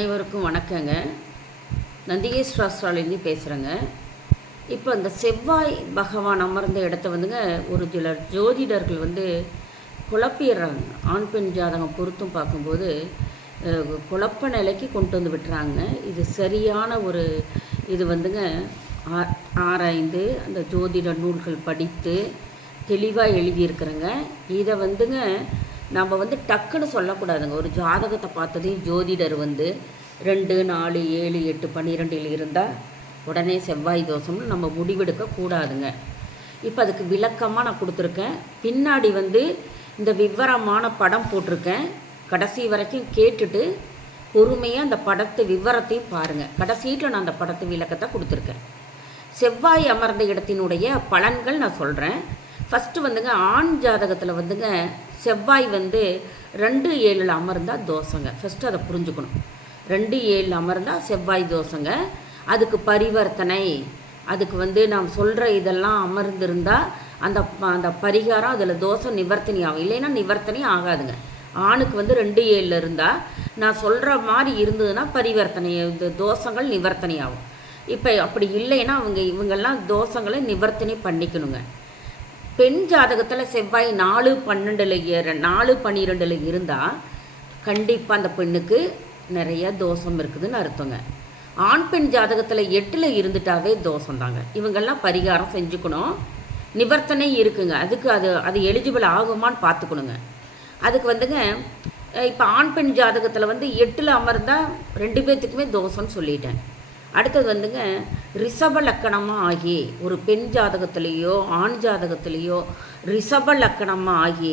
அனைவருக்கும் வணக்கங்க. நந்திகேஸ்வரஸ்ட்ராலேருந்து பேசுகிறேங்க. இப்போ இந்த செவ்வாய் பகவான் அமர்ந்த இடத்த வந்துங்க ஒரு சில ஜோதிடர்கள் குழப்பிடுறாங்க. ஆண் பெண் ஜாதகம் பொருத்தம் பார்க்கும்போது குழப்ப நிலைக்கு கொண்டு வந்து விட்டுறாங்க. இது சரியான ஒரு இது ஆராய்ந்து அந்த ஜோதிட நூல்கள் படித்து தெளிவாக எழுதியிருக்கிறேங்க. இதை நம்ம டக்குன்னு சொல்லக்கூடாதுங்க. ஒரு ஜாதகத்தை பார்த்ததையும் ஜோதிடர் 2, 4, 7, 8, 12 இருந்தால் உடனே செவ்வாய் தோஷம்னு நம்ம முடிவெடுக்கக்கூடாதுங்க. இப்போ அதுக்கு விளக்கமாக நான் கொடுத்துருக்கேன். பின்னாடி இந்த விவரமான படம் போட்டிருக்கேன். கடைசி வரைக்கும் கேட்டுட்டு பொறுமையாக அந்த படத்து விவரத்தையும் பாருங்கள். கடைசியில் நான் அந்த படத்து விளக்கத்தை கொடுத்துருக்கேன். செவ்வாய் அமர்ந்த இடத்தினுடைய பலன்கள் நான் சொல்கிறேன். ஃபஸ்ட்டு ஆண் ஜாதகத்தில் செவ்வாய் 2, 7 அமர்ந்தால் தோஷங்க. ஃபஸ்ட்டு அதை புரிஞ்சுக்கணும். 2, 7 அமர்ந்தால் செவ்வாய் தோஷங்க. அதுக்கு பரிவர்த்தனை, அதுக்கு நாம் சொல்கிற இதெல்லாம் அமர்ந்திருந்தால் அந்த பரிகாரம் அதில் தோஷம் நிவர்த்தனை ஆகும். இல்லைன்னா நிவர்த்தனை ஆகாதுங்க. ஆணுக்கு 2, 7 இருந்தால் நான் சொல்கிற மாதிரி இருந்ததுன்னா பரிவர்த்தனை இந்த தோஷங்கள் நிவர்த்தனை ஆகும். இப்போ அப்படி இல்லைன்னா இவங்கெல்லாம் தோஷங்களை நிவர்த்தனை பண்ணிக்கணுங்க. பெண் ஜாதகத்தில் செவ்வாய் 4, 12 இருந்தால் கண்டிப்பாக அந்த பெண்ணுக்கு நிறைய தோஷம் இருக்குதுன்னு அர்த்தங்க. ஆண் பெண் ஜாதகத்தில் 8 இருந்துட்டாவே தோஷம் தாங்க. இவங்கெல்லாம் பரிகாரம் செஞ்சுக்கணும். நிவர்த்தனை இருக்குங்க. அதுக்கு அது எலிஜிபிள் ஆகுமான்னு பார்த்துக்கணுங்க. அதுக்கு இப்போ ஆண் பெண் ஜாதகத்தில் 8 அமர்ந்தால் 2 பேர்த்துக்குமே தோஷம்னு சொல்லிட்டேன். அடுத்தது ரிஷப லக்கணமாக ஆகி ஒரு பெண் ஜாதகத்திலேயோ ஆண் ஜாதகத்திலேயோ ரிஷப லக்கணமாக ஆகி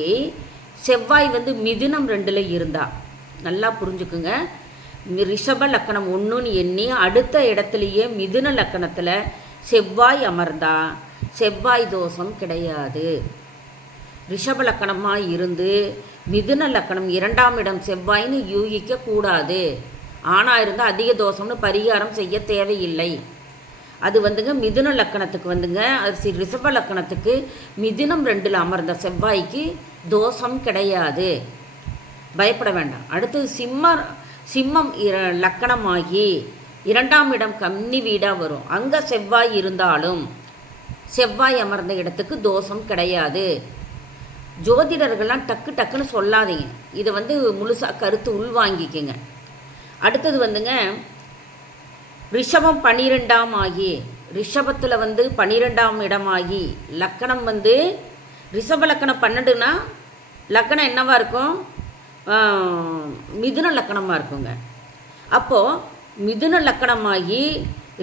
செவ்வாய் மிதுனம் 2 இருந்தால் நல்லா புரிஞ்சுக்குங்க. ரிஷப லக்கணம் 1ன்னு எண்ணி அடுத்த இடத்துலையே மிதுன லக்கணத்தில் செவ்வாய் அமர்ந்தா செவ்வாய் தோஷம் கிடையாது. ரிஷப லக்கணமாக இருந்து மிதுன லக்கணம் 2ஆம் இடம் செவ்வாய்ன்னு யூகிக்கக்கூடாது. ஆணாக இருந்தால் அதிக தோஷம்னு பரிகாரம் செய்ய தேவையில்லை. அது மிதுன லக்கணத்துக்கு ரிஷப லக்கணத்துக்கு மிதுனம் 2 அமர்ந்த செவ்வாய்க்கு தோஷம் கிடையாது. பயப்பட வேண்டாம். அடுத்தது சிம்மம் லக்கணமாகி 2ஆம் இடம் கன்னி வீடாக வரும். அங்கே செவ்வாய் இருந்தாலும் செவ்வாய் அமர்ந்த இடத்துக்கு தோஷம் கிடையாது. ஜோதிடர்கள்லாம் டக்குன்னு சொல்லாதீங்க. இதை முழுசாக கருத்து உள்வாங்கிக்கங்க. அடுத்தது ரிஷபம் 12ஆம் ஆகி ரிஷபத்தில் 12ஆம் இடமாகி லக்கணம் ரிஷப லக்கணம் 12னா லக்கணம் என்னவாக இருக்கும்? மிதுன லக்கணமாக இருக்குங்க. அப்போது மிதுன லக்கணமாகி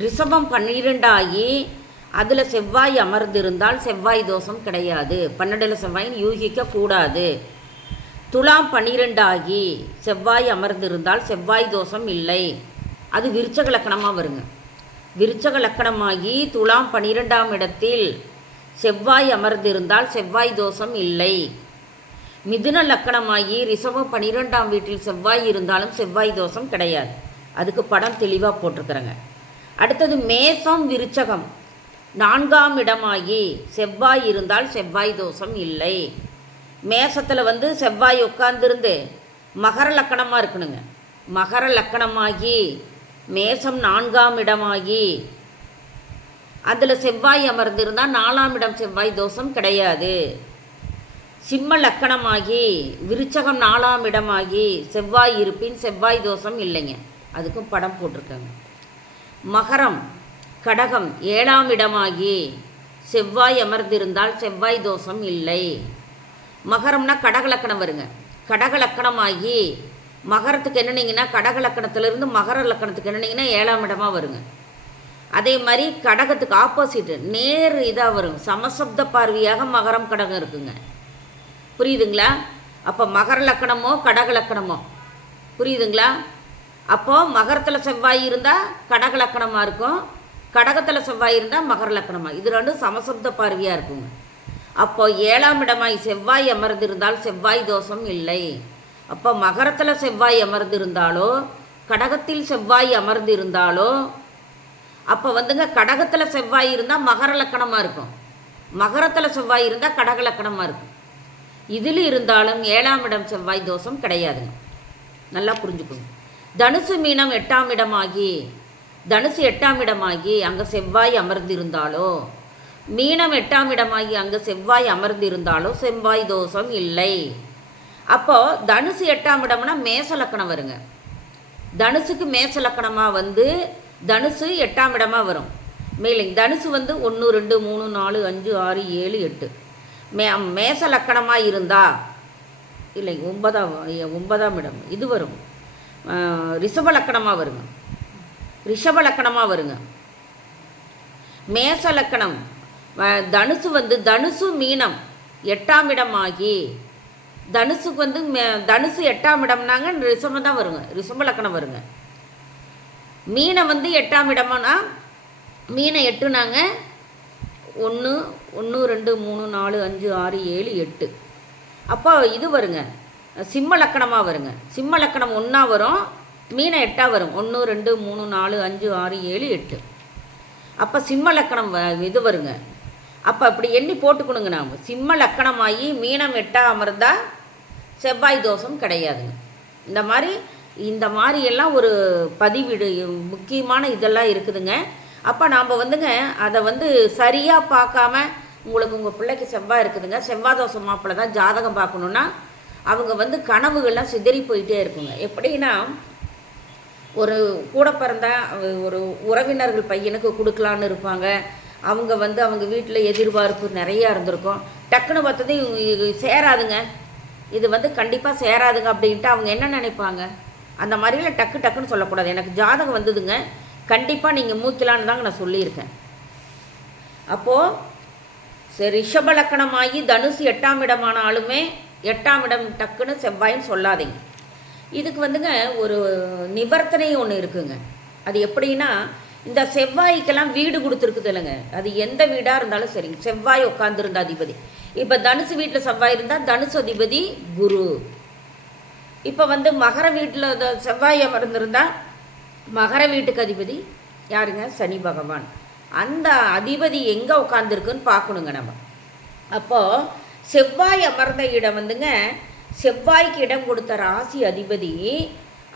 ரிஷபம் 12 ஆகி அதில் செவ்வாய் அமர்ந்திருந்தால் செவ்வாய் தோஷம் கிடையாது. 12 செவ்வாயின்னு யூகிக்கக்கூடாது. துலாம் 12 ஆகி செவ்வாய் அமர்ந்திருந்தால் செவ்வாய் தோஷம் இல்லை. அது விருச்சக லக்கணமாக வருங்க. விருச்சக லக்கணமாகி துலாம் 12ஆம் இடத்தில் செவ்வாய் அமர்ந்திருந்தால் செவ்வாய் தோஷம் இல்லை. மிதுன லக்கணமாகி ரிஷபம் 12ஆம் வீட்டில் செவ்வாய் இருந்தாலும் செவ்வாய் தோஷம் கிடையாது. அதுக்கு படம் தெளிவாக போட்டிருக்கிறேங்க. அடுத்தது மேசம் விருச்சகம் 4ஆம் இடமாகி செவ்வாய் இருந்தால் செவ்வாய் தோஷம் இல்லை. மேசத்தில் செவ்வாய் உட்கார்ந்துருந்து மகர லக்கணமாக இருக்கணுங்க. மகர லக்கணமாகி மேசம் 4ஆம் இடமாகி அதில் செவ்வாய் அமர்ந்திருந்தால் 4ஆம் இடம் செவ்வாய் தோஷம் கிடையாது. சிம்ம லக்கணமாகி விருச்சகம் 4ஆம் இடமாகி செவ்வாய் இருப்பின் செவ்வாய் தோஷம் இல்லைங்க. அதுக்கும் படம் போட்டிருக்காங்க. மகரம் கடகம் 7ஆம் இடமாகி செவ்வாய் அமர்ந்திருந்தால் செவ்வாய் தோஷம் இல்லை. மகரம்னா கடகலக்கணம் வருங்க. கடகலக்கணமாகி மகரத்துக்கு என்னன்னீங்கன்னா கடகலக்கணத்திலிருந்து மகர லக்கணத்துக்கு என்னன்னீங்கன்னா 7ஆம் இடமாக வருங்க. அதே மாதிரி கடகத்துக்கு ஆப்போசிட்டு நேர் இதாக வரும். சமசப்த பார்வையாக மகரம் கடகம் இருக்குங்க. புரியுதுங்களா? அப்போ மகர லக்கணமோ கடகலக்கணமோ புரியுதுங்களா? அப்போது மகரத்தில் செவ்வாய் இருந்தால் கடகலக்கணமாக இருக்கும். கடகத்தில் செவ்வாய் இருந்தால் மகர லக்கணமாக. இது 2 சமசப்த பார்வையாக இருக்குங்க. அப்போ 7ஆம் இடமாய் செவ்வாய் அமர்ந்திருந்தால் செவ்வாய் தோஷம் இல்லை. அப்போ மகரத்தில் செவ்வாய் அமர்ந்திருந்தாலோ கடகத்தில் செவ்வாய் அமர்ந்திருந்தாலோ அப்போ கடகத்தில் செவ்வாய் இருந்தால் மகர லக்கணமாக இருக்கும். மகரத்தில் செவ்வாய் இருந்தால் கடக லக்கணமாக இருக்கும். இதில் இருந்தாலும் 7ஆம் இடம் செவ்வாய் தோஷம் கிடையாதுங்க. நல்லா புரிஞ்சுக்கணும். தனுசு மீனம் 8ஆம் இடமாகி, தனுசு 8ஆம் இடமாகி அங்கே செவ்வாய் அமர்ந்திருந்தாலோ, மீனம் 8ஆம் இடமாகி அங்கே செவ்வாய் அமர்ந்திருந்தாலோ செவ்வாய் தோஷம் இல்லை. அப்போது தனுசு 8ஆம் இடம்னா மேச லக்கணம் வருங்க. தனுசுக்கு மேச லக்கணமாக வந்து தனுசு 8ஆம் இடமாக வரும். மேலே தனுசு வந்து 1 2 3 4 5 6 7 8 மேச லக்கணமாக இருந்தால் இல்லை 9ஆம் இடம் இது வரும். ரிஷப லக்கணமாக வருங்க. ரிஷப லக்கணமாக வருங்க. மேச லக்கணம் தனுசு வந்து தனுசு மீனம் 8ஆம் இடமாகி, தனுசுக்கு வந்து தனுசு 8ஆம் இடம்னாங்க ரிஷபம் தான் வருங்க. ரிஷப லக்கணம் வருங்க. மீனம் வந்து 8ஆம் இடமானா மீனம் 8நாங்க 1 1 2 3 4 5 6 7 8. அப்போ இது வருங்க சிம்ம லக்கணமாக வருங்க. சிம்ம லக்கணம் 1ஆ வரும், மீனம் 8ஆ வரும். 1 2 3 4 5 6 7 8. அப்போ சிம்ம லக்கணம் இது வருங்க. அப்போ அப்படி எண்ணி போட்டுக்கணுங்க. நாம் சிம்ம லக்கணமாகி மீனம் 8ஆ அமர்ந்தால் செவ்வாய் தோஷம் கிடையாதுங்க. இந்த மாதிரி எல்லாம் ஒரு பதிவிடு முக்கியமான இதெல்லாம் இருக்குதுங்க. அப்போ நாம் வந்துங்க அதை வந்து சரியாக பார்க்காம, உங்களுக்கு உங்கள் பிள்ளைக்கு செவ்வாய் இருக்குதுங்க, செவ்வாய் தோஷம் மாப்பிள்ளை தான் ஜாதகம் பார்க்கணுன்னா அவங்க வந்து கனவுகள்லாம் சிதறி போயிட்டே இருக்குங்க. எப்படின்னா, ஒரு கூட பிறந்த ஒரு உறவினர்கள் பையனுக்கு கொடுக்கலான்னு இருப்பாங்க. அவங்க வந்து அவங்க வீட்டில் எதிர்பார்ப்பு நிறையா இருந்திருக்கும். டக்குன்னு பார்த்தது சேராதுங்க, இது வந்து கண்டிப்பாக சேராதுங்க அப்படின்ட்டு அவங்க என்ன நினைப்பாங்க? அந்த மாதிரிலாம் டக்குன்னு சொல்லக்கூடாது. எனக்கு ஜாதகம் வந்ததுங்க, கண்டிப்பாக நீங்கள் மூக்கலான்னு தாங்க நான் சொல்லியிருக்கேன். அப்போது சரி, ரிஷப லக்கணமாகி தனுசு 8ஆம் இடமானாலுமே 8ஆம் இடம் டக்குன்னு செவ்வாயின்னு சொல்லாதீங்க. இதுக்கு வந்துங்க ஒரு நிவர்த்தனை ஒன்று இருக்குங்க. அது எப்படின்னா, இந்த செவ்வாய்க்கெல்லாம் வீடு கொடுத்துருக்குது இல்லைங்க, அது எந்த வீடாக இருந்தாலும் சரிங்க, செவ்வாய் உட்காந்துருந்த அதிபதி. இப்போ தனுசு வீட்டில் செவ்வாய் இருந்தால் தனுசு அதிபதி குரு. இப்போ வந்து மகர வீட்டில் செவ்வாய் அமர்ந்திருந்தால் மகர வீட்டுக்கு அதிபதி யாருங்க? சனி பகவான். அந்த அதிபதி எங்கே உட்காந்துருக்குன்னு பார்க்கணுங்க நம்ம. அப்போது செவ்வாய் அமர்ந்த இடம் வந்துங்க, செவ்வாய்க்கு இடம் கொடுத்த ராசி அதிபதி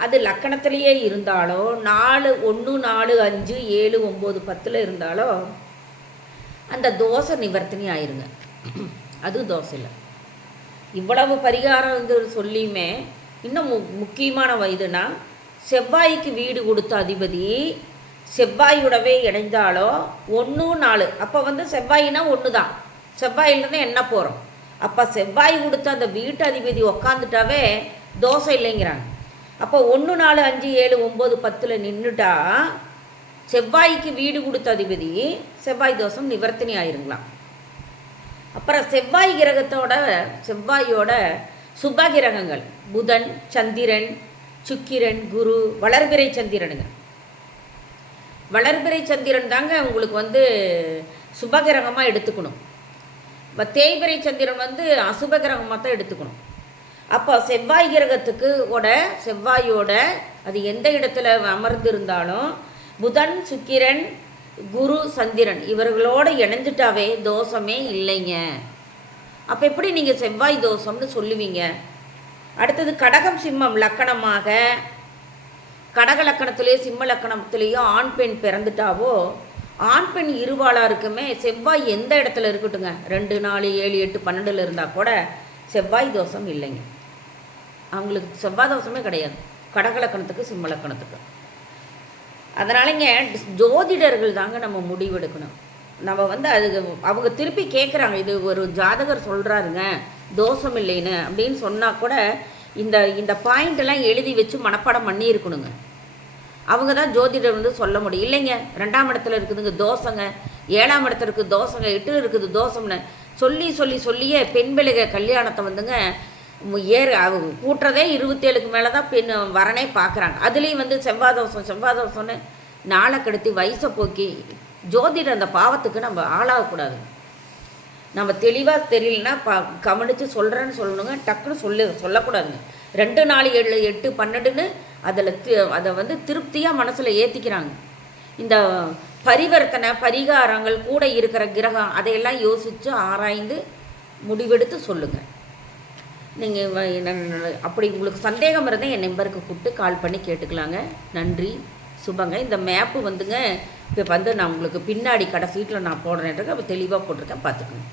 அது லக்கணத்திலேயே இருந்தாலோ 4 1 4 5 7 9 10 இருந்தாலோ அந்த தோஷ நிவர்த்தனி ஆயிருங்க. அது தோசை இல்லை. இவ்வளவு பரிகாரம் வந்து சொல்லியுமே இன்னும் முக்கியமான வயதுனா, செவ்வாய்க்கு வீடு கொடுத்த அதிபதி செவ்வாயோடவே இணைந்தாலோ 1 4, அப்போ வந்து செவ்வாயினா 1 தான், செவ்வாயிலிருந்து என்ன போகிறோம். அப்போ செவ்வாய் கொடுத்த அந்த வீட்டு அதிபதி உக்காந்துட்டாவே தோசை இல்லைங்கிறாங்க. அப்போ 1 4 5 7 9 10 நின்றுட்டா செவ்வாய்க்கு வீடு கொடுத்த அதிபதி செவ்வாய் தோஷம் நிவர்த்தனி ஆயிருங்களாம். அப்புறம் செவ்வாயோட சுப கிரகங்கள் புதன், சந்திரன், சுக்கிரன், குரு, வளர்பிறை சந்திரனுங்க. வளர்பிறை சந்திரன் தாங்க உங்களுக்கு வந்து சுபகிரகமாக எடுத்துக்கணும். தேய்பிறை சந்திரன் வந்து அசுபகிரகமாக தான் எடுத்துக்கணும். அப்போ செவ்வாய் கிரகத்துக்கு செவ்வாயோட அது எந்த இடத்துல அமர்ந்திருந்தாலும் புதன், சுக்கிரன், குரு, சந்திரன் இவர்களோடு இணைஞ்சிட்டாவே தோஷமே இல்லைங்க. அப்போ எப்படி நீங்கள் செவ்வாய் தோஷம்னு சொல்லுவீங்க? அடுத்தது கடகம் சிம்மம் லக்கணமாக, கடக லக்கணத்துலேயோ சிம்ம லக்கணத்துலேயோ ஆண் பெண் பிறந்துட்டாவோ, ஆண் பெண் இருபாலாருக்குமே செவ்வாய் எந்த இடத்துல இருக்கட்டுங்க, 2 4 7 8 12 இருந்தால் கூட செவ்வாய் தோஷம் இல்லைங்க. அவங்களுக்கு செவ்வாய் தோஷமே கிடையாது, கடக லக்கணத்துக்கு சிம்ம லக்கணத்துக்கு. அதனாலங்க ஜோதிடர்கள் தாங்க நம்ம முடிவெடுக்கணும். நம்ம வந்து அவங்க திருப்பி கேட்குறாங்க, இது ஒரு ஜாதகர் சொல்கிறாருங்க தோஷம் இல்லைன்னு அப்படின்னு சொன்னால் கூட இந்த பாயிண்டெல்லாம் எழுதி வச்சு மனப்பாடம் பண்ணியிருக்கணுங்க. அவங்க தான் ஜோதிடர் வந்து சொல்ல முடியும். இல்லைங்க 2ஆம் இடத்துல இருக்குதுங்க தோஷங்க, 7ஆம் இடத்துல இருக்குது தோஷங்க, 8 இருக்குது தோஷம்னு சொல்லியே பெண் பிள்ளைக கல்யாணத்தை வந்துங்க கூட்டுறதே 27க்கு மேலே தான் பெண் வரனே பார்க்குறாங்க. அதுலேயும் வந்து செவ்வாய் தோஷம்னு நாளை கெடுத்து வயசை போக்கி ஜோதிடர் அந்த பாவத்துக்கு நம்ம ஆளாகக்கூடாது. நம்ம தெளிவாக தெரியலனா கவனித்து சொல்கிறேன்னு சொல்லணுங்க, டக்குன்னு சொல்லக்கூடாதுங்க. 2 4 7 8 12ன்னு அதை வந்து திருப்தியாக மனசில் ஏற்றிக்கிறாங்க. இந்த பரிவர்த்தனை பரிகாரங்கள் கூட இருக்கிற கிரகம் அதையெல்லாம் யோசித்து ஆராய்ந்து முடிவெடுத்து சொல்லுங்கள். நீங்கள் அப்படி உங்களுக்கு சந்தேகம் இருந்தால் என் நம்பருக்கு கூப்பிட்டு கால் பண்ணி கேட்டுக்கலாங்க. நன்றி. சுபங்க. இந்த மேப்பு வந்துங்க இப்போ வந்து நான் உங்களுக்கு பின்னாடி கடைசீட்டில் நான் போடுறேன்றதுக்கு அப்போ தெளிவாக போட்டிருக்கேன், பார்த்துக்கோங்க.